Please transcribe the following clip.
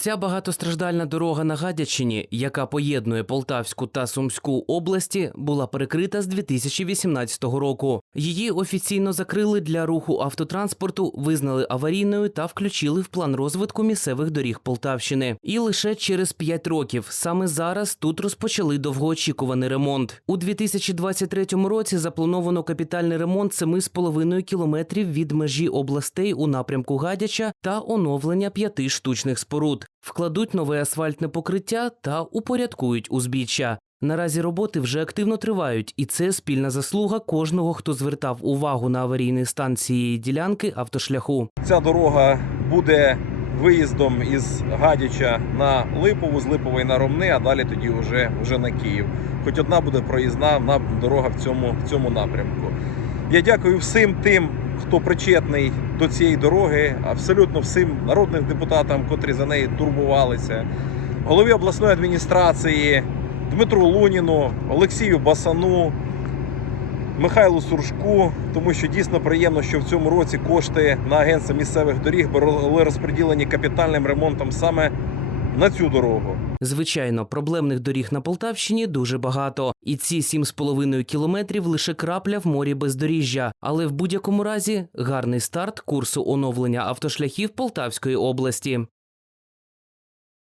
Ця багатостраждальна дорога на Гадячині, яка поєднує Полтавську та Сумську області, була перекрита з 2018 року. Її офіційно закрили для руху автотранспорту, визнали аварійною та включили в план розвитку місцевих доріг Полтавщини. І лише через 5 років саме зараз тут розпочали довгоочікуваний ремонт. У 2023 році заплановано капітальний ремонт 7,5 кілометрів від межі областей у напрямку Гадяча та оновлення п'яти штучних споруд. Вкладуть нове асфальтне покриття та упорядкують узбіччя. Наразі роботи вже активно тривають, і це спільна заслуга кожного, хто звертав увагу на аварійний стан цієї ділянки автошляху. Ця дорога буде виїздом із Гадяча на Липову, з Липової на Ромни, а далі тоді вже, вже на Київ. Хоч одна буде проїзна на дорога в цьому, в цьому напрямку. Я дякую всім тим, хто причетний до цієї дороги, абсолютно всім народним депутатам, котрі за неї турбувалися, голові обласної адміністрації Дмитру Луніну, Олексію Басану, Михайлу Суршку, тому що дійсно приємно, що в цьому році кошти на агентство місцевих доріг були розподілені капітальним ремонтом саме на цю дорогу. Звичайно, проблемних доріг на Полтавщині дуже багато, і ці 7,5 кілометрів лише крапля в морі бездоріжжя. Але в будь-якому разі гарний старт курсу оновлення автошляхів Полтавської області.